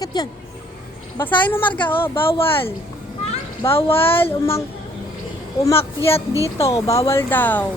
umakyat dyan. Basahin mo, Marga, oh. Bawal. Bawal umakyat dito. Bawal daw.